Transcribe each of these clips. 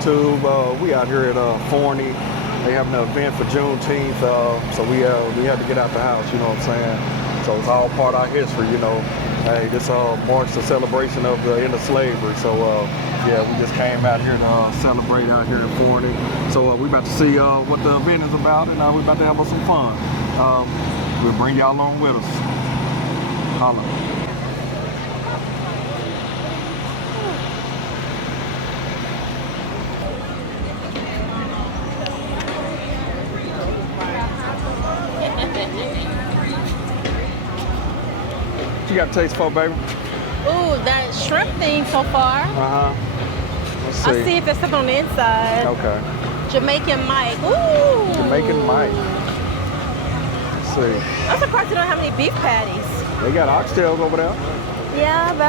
YouTube. We out here at Forney. They having an event for Juneteenth, so we had to get out the house, you know what I'm saying? So it's all part of our history, you know. Hey, this marks the celebration of the end of slavery. So yeah, we just came out here to celebrate out here in Forney. So we about to see what the event is about, and we about to have some fun. We'll bring y'all along with us. Holla. What you got a taste for, baby? Ooh, that shrimp thing so far. Let's see. I'll see if there's something on the inside. Okay. Jamaican Mike. Ooh. Jamaican Mike. Let's see. I'm surprised they don't have any beef patties. They got oxtails over there. Yeah, but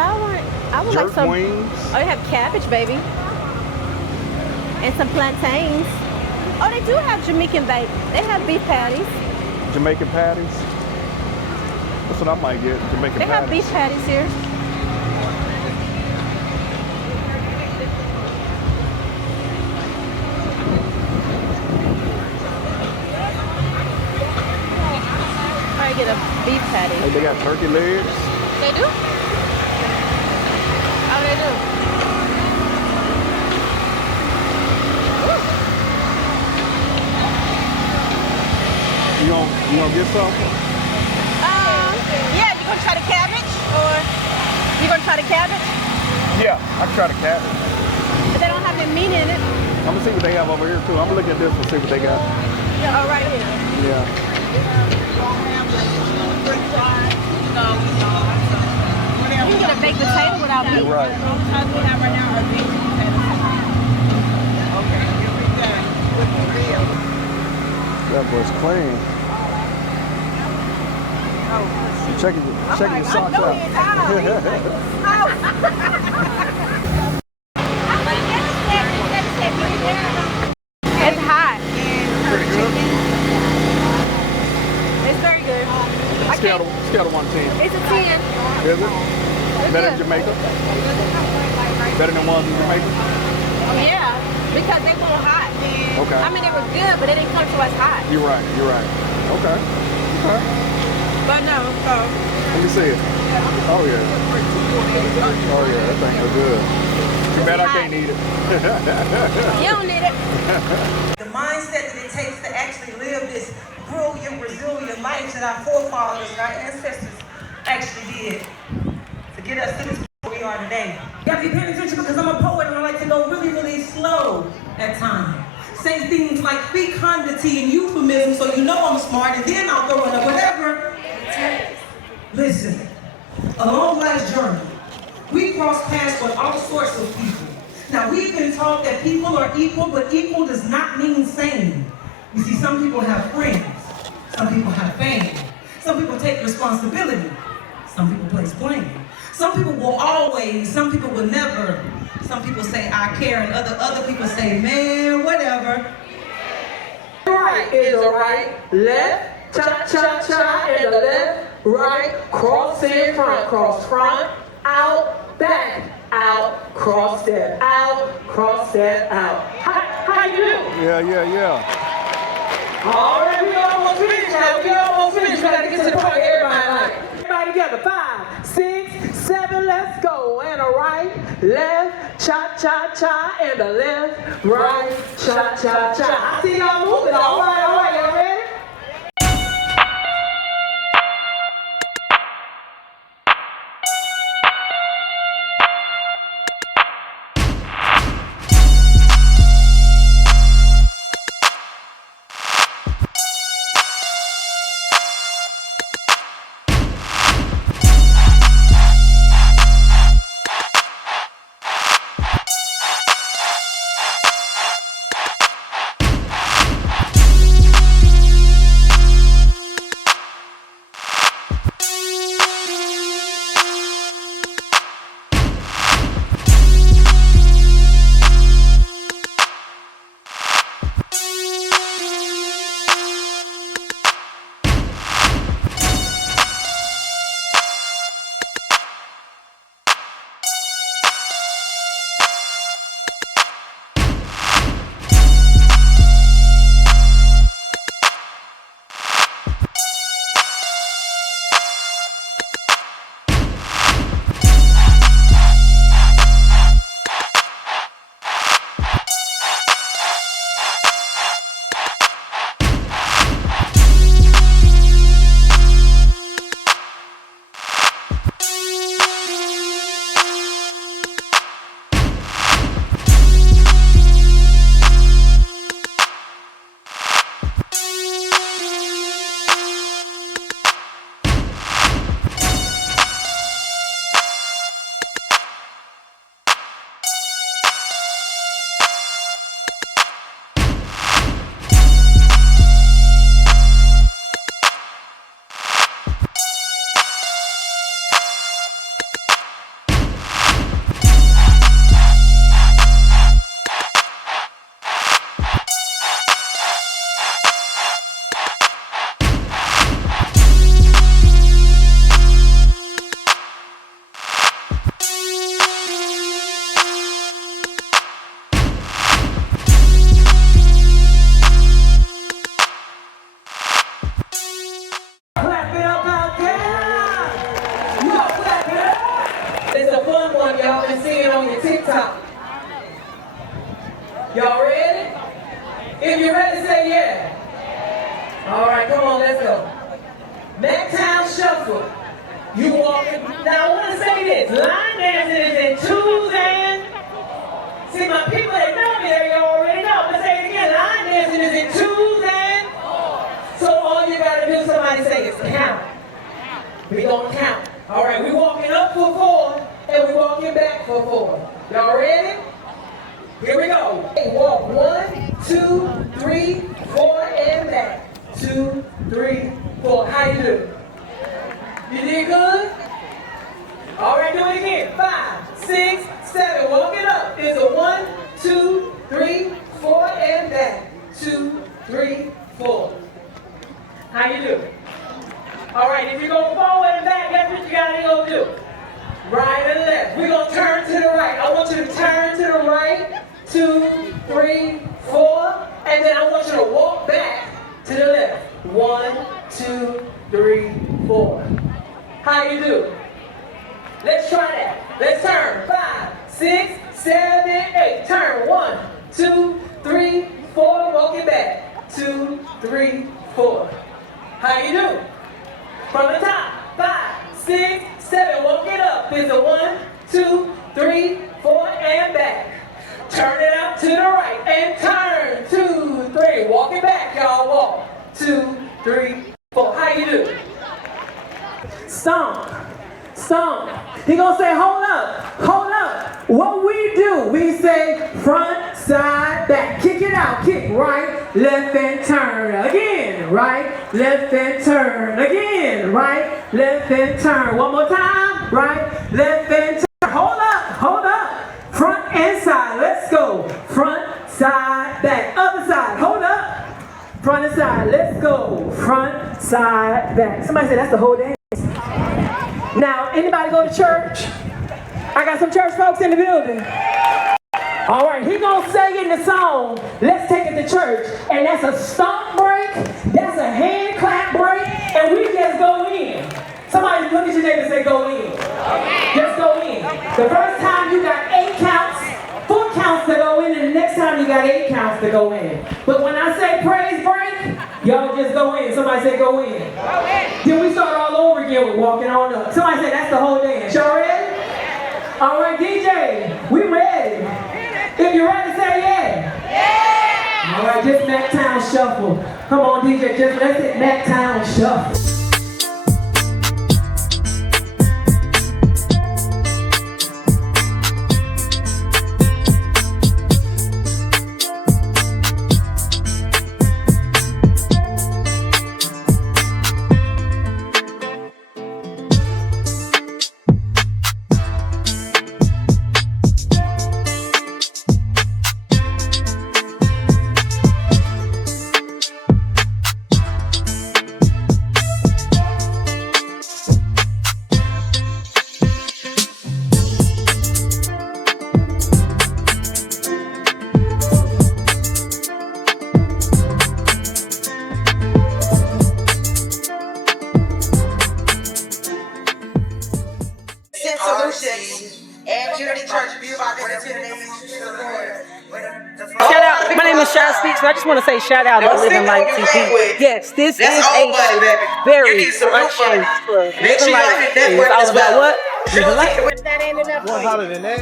I would jerk like some wings. Oh, they have cabbage, baby. And some plantains. Oh, they do have Jamaican bake. They have beef patties. Jamaican patties. That's what I might get. Jamaican patties. They have beef patties here. I get a beef patty. Hey, they got turkey legs. They do? Oh, they do. You gonna get some? Yeah, you gonna try the cabbage? Or you gonna try the cabbage? Yeah, I can try the cabbage. But they don't have any meat in it. I'm gonna see what they have over here too. I'm gonna look at this and see what they got. Yeah, oh, right here. Yeah. You can get a baked potato without meat. You're right. That was clean. Check your socks out. It's hot. Pretty good. It's very good. Scale of 1 to 10. It's a 10. Is it? Better than Jamaica? Better than ones in Jamaica? Yeah, because they weren't hot. Okay. I mean, they were good, but they didn't come to us hot. You're right. Okay. But no, so. Let me see it. Oh yeah. Oh yeah, that thing is good. Too bad I can't eat it. You don't need it. The mindset that it takes to actually live this brilliant, resilient life that our forefathers and our ancestors actually did to get us to this where we are today. You gotta be paying attention because I'm a poet and I like to go really, really slow at times. Say things like fecundity and euphemism so you know I'm smart, and then I'll throw in a whatever. Listen, along life's journey, we cross paths with all sorts of people. Now, we've been taught that people are equal, but equal does not mean same. You see, some people have friends, some people have family, some people take responsibility, some people place blame. Some people will always, some people will never. Some people say, I care, and other people say, man, whatever. Right is a right, left, cha-cha-cha, and the left, right, cross in front, out, back, out, cross that, out. How you do? Yeah. All right, we almost finished now. We gotta get to the point everybody like. Everybody together, 5, 6, 7, let's go. And a right, left, cha-cha-cha, and a left, right, cha-cha-cha. I see y'all moving. All right, y'all ready? on your TikTok. Y'all ready? If you're ready, say yeah. All right, come on, let's go. Mactown Shuffle. You walking. Now I want to say this. Line dancing is in twos and. See, my people that know me, they already know. But say it again. Line dancing is in twos and. So all you gotta do, somebody say, is count. We gonna count. All right, we walking up for 4 and we walking back for 4. Y'all ready? Here we go. Hey, walk 1, 2, 3, 4, and back. 2, 3, 4. How you do? You did good? All right, do it again. 5, 6, 7. Walk it up. It's a 1, 2, 3, 4, and back. 2, 3, 4. How you do? All right, if you're going forward and back, that's what you gotta go do. Right and left. We're gonna turn to the right. I want you to turn to the right. 2, 3, 4. And then I want you to walk back to the left. 1, 2, 3, 4. How you do? Let's try that. Let's turn. 5, 6, 7, 8. Turn. 1, 2, 3, 4. Walk it back. 2, 3, 4. How you do? From the top. 5, 6, 7. Walk it up. It's a 1, 2, 3, 4, and back. Turn it out to the right and turn. 2, 3. Walk it back, y'all. Walk. 2, 3, 4. How you do? Stomp. Stomp. He gonna say, hold up. Hold up. What we do, we say front, side, back. Kick it out. Kick right, left, and turn. Again. Right, left, and turn. Again. Right, left, and turn. One more time. Right, left, and turn. Hold up. Hold up. Front and side. Let's go. Front, side, back. Other side. Hold up. Front and side. Let's go. Front, side, back. Somebody said that's the whole dance. Now, anybody go to church? I got some church folks in the building. All right, he gonna say in the song, let's take it to church. And that's a stomp break, that's a hand clap break, and we just go in. Somebody look at your neighbor and say, go in. Just go in. The first time you got 8 counts, 4 counts to go in, and the next time you got 8 counts to go in. But when I say praise break, y'all just go in. Somebody say go in. Then we start all over again with walking on up. Somebody say that's the whole dance. Y'all ready? All right, DJ, we ready. If you're ready, say yeah. Yeah. All right, just Mactown Shuffle. Come on, DJ, just let's hit Mactown Shuffle. Shout out, my name is Shy Speaks, and I just want to say shout out to Living Light TV. Yes, this is a very unchanged club. Living Light is all about what? Living Light. If that ain't enough for you. Hotter than that?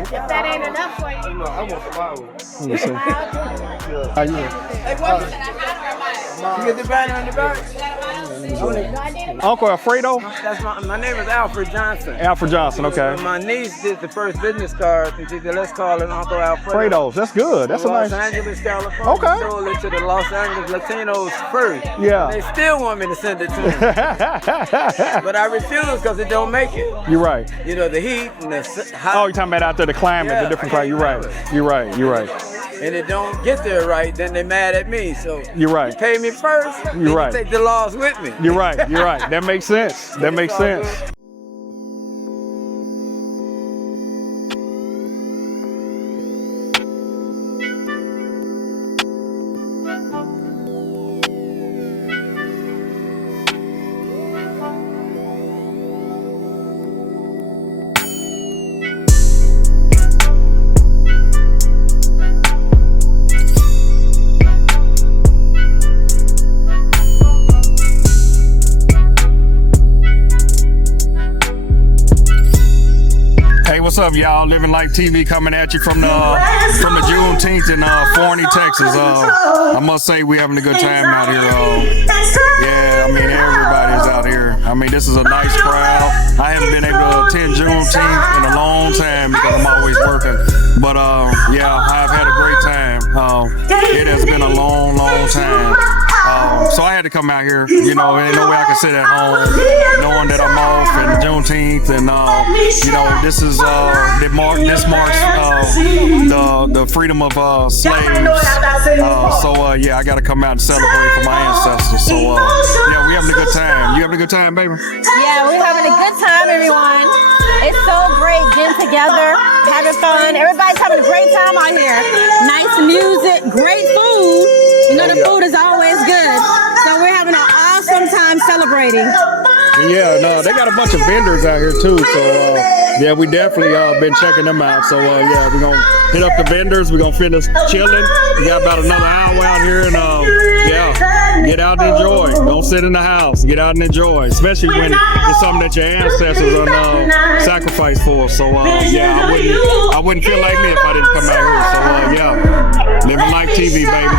If that ain't enough for you. I want flowers. How you? You get the banner on the back? Uncle Alfredo? That's my name is Alfred Johnson. Alfred Johnson, okay. My niece did the first business card, and she said, let's call it Uncle Alfredo. Fredos, that's good. That's a Los nice. Angeles, California. Okay. Sold it to the Los Angeles Latinos first. Yeah. They still want me to send it to them. But I refuse because it don't make it. You're right. You know, the heat and the hot. Oh, you're talking about out there, the climate, the different climate. You're right. You're right. You're right. And it don't get there right, then they mad at me. So You're right. you pay me first, then you right. take the laws with me. You're right. You're right. That makes sense. That makes sense. what's up, y'all? Living Life TV coming at you from the Juneteenth in Forney, Texas. I must say we having a good time out here. Yeah, I mean everybody's out here. I mean this is a nice crowd. I haven't been able to attend Juneteenth in a long time because I'm always working. But yeah, I've had a great time. It has been a long time. So I had to come out here. You know, ain't no way I can sit at home knowing that I'm off and Juneteenth, and you know, this is this marks the freedom of slaves. So yeah, I got to come out and celebrate for my ancestors. So yeah, we having a good time. You having a good time, baby? Yeah, we're having a good time, everyone. It's so great getting together, having fun. Everybody's having a great time out here. Nice music, great food. You know, the food is always good. So we're having an awesome time celebrating. Yeah, no, they got a bunch of vendors out here too. So yeah, we definitely been checking them out. So yeah, we're gonna hit up the vendors. We're gonna finish chilling. We got about another hour out here, and yeah, get out and enjoy. Don't sit in the house. Get out and enjoy, especially when it's something that your ancestors sacrificed for. So yeah, I wouldn't feel like me if I didn't come out here. So yeah, Living Life TV, baby.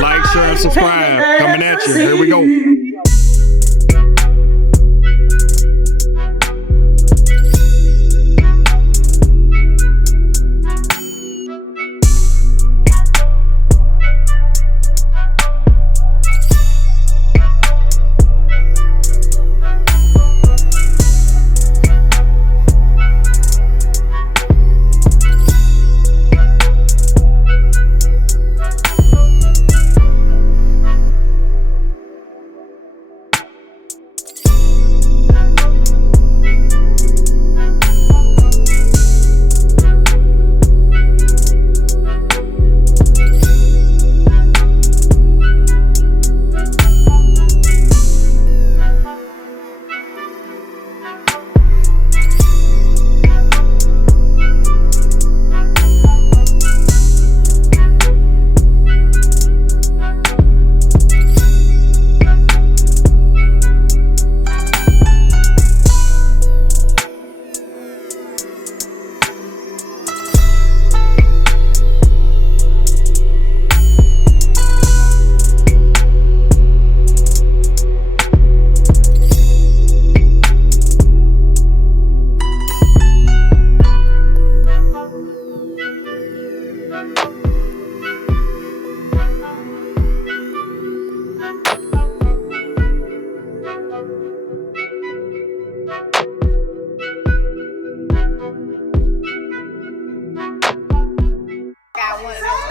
Like, share, and subscribe. Coming at you. Here we go.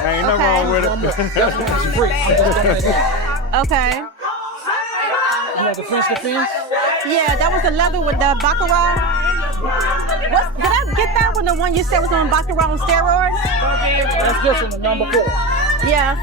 Ain't nothing wrong with it. Okay. You want the French defense? Yeah, that was the leather with the baccarat. Did I get that one? The one you said was on baccarat on steroids? That's this one, the number 4. Yeah.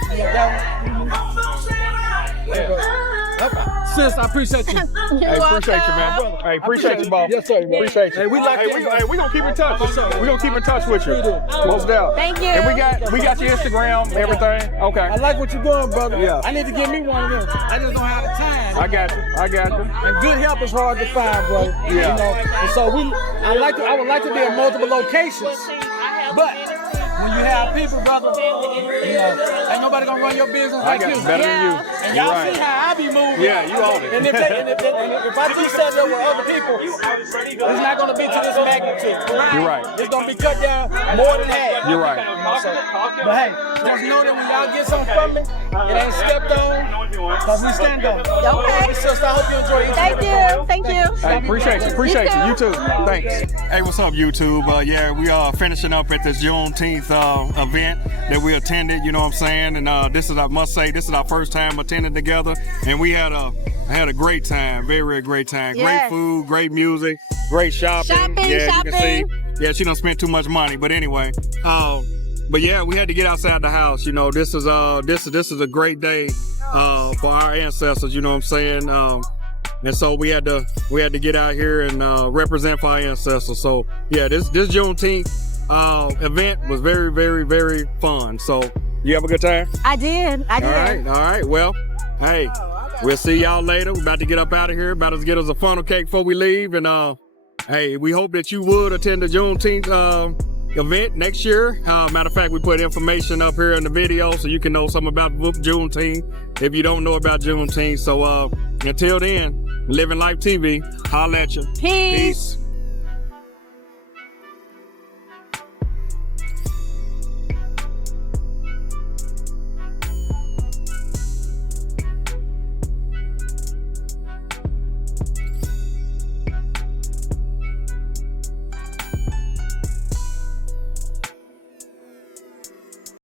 Sis, I appreciate you. Hey, appreciate you, man. Hey, appreciate you, boss. Yes, sir. Appreciate you. Hey, we gonna keep in touch. We gonna keep in touch with you. Most doubt. Thank you. And we got your Instagram, everything. Okay. I like what you're doing, brother. Yeah. I need to get me one of them. I just don't have the time. I got you. And good help is hard to find, brother. Yeah. You know, and so I would like to be in multiple locations, but when you have people, brother, you know, ain't nobody gonna run your business like you. Better than you. And y'all see how I be moving. Yeah, you own it. And if I do set up with other people, it's not gonna be to this magnitude. You're right. It's gonna be cut down more than half. You're right. But hey, just know that when y'all get something from me, it ain't stepped on, because we stand on it. Okay. Sister, I hope you enjoy it. Thank you. Hey, appreciate you. You too. Thanks. Hey, what's up, YouTube? Yeah, we are finishing up at this Juneteenth event that we attended. You know what I'm saying? And I must say, this is our first time attending together, and we had a great time. Very great time. Yes. Great food, great music, great shopping. Yeah, you can see. Yeah, she don't spend too much money, but anyway. But yeah, we had to get outside the house. You know, this is a great day for our ancestors. You know what I'm saying? And so we had to get out here and represent for our ancestors. So yeah, this Juneteenth event was very fun. So you have a good time? I did. All right. Well, hey, we'll see y'all later. We're about to get up out of here. About to get us a funnel cake before we leave, and Hey, we hope that you would attend the Juneteenth event next year. Matter of fact, we put information up here in the video so you can know something about Juneteenth if you don't know about Juneteenth. So until then, Living Life TV, holla at you. Peace.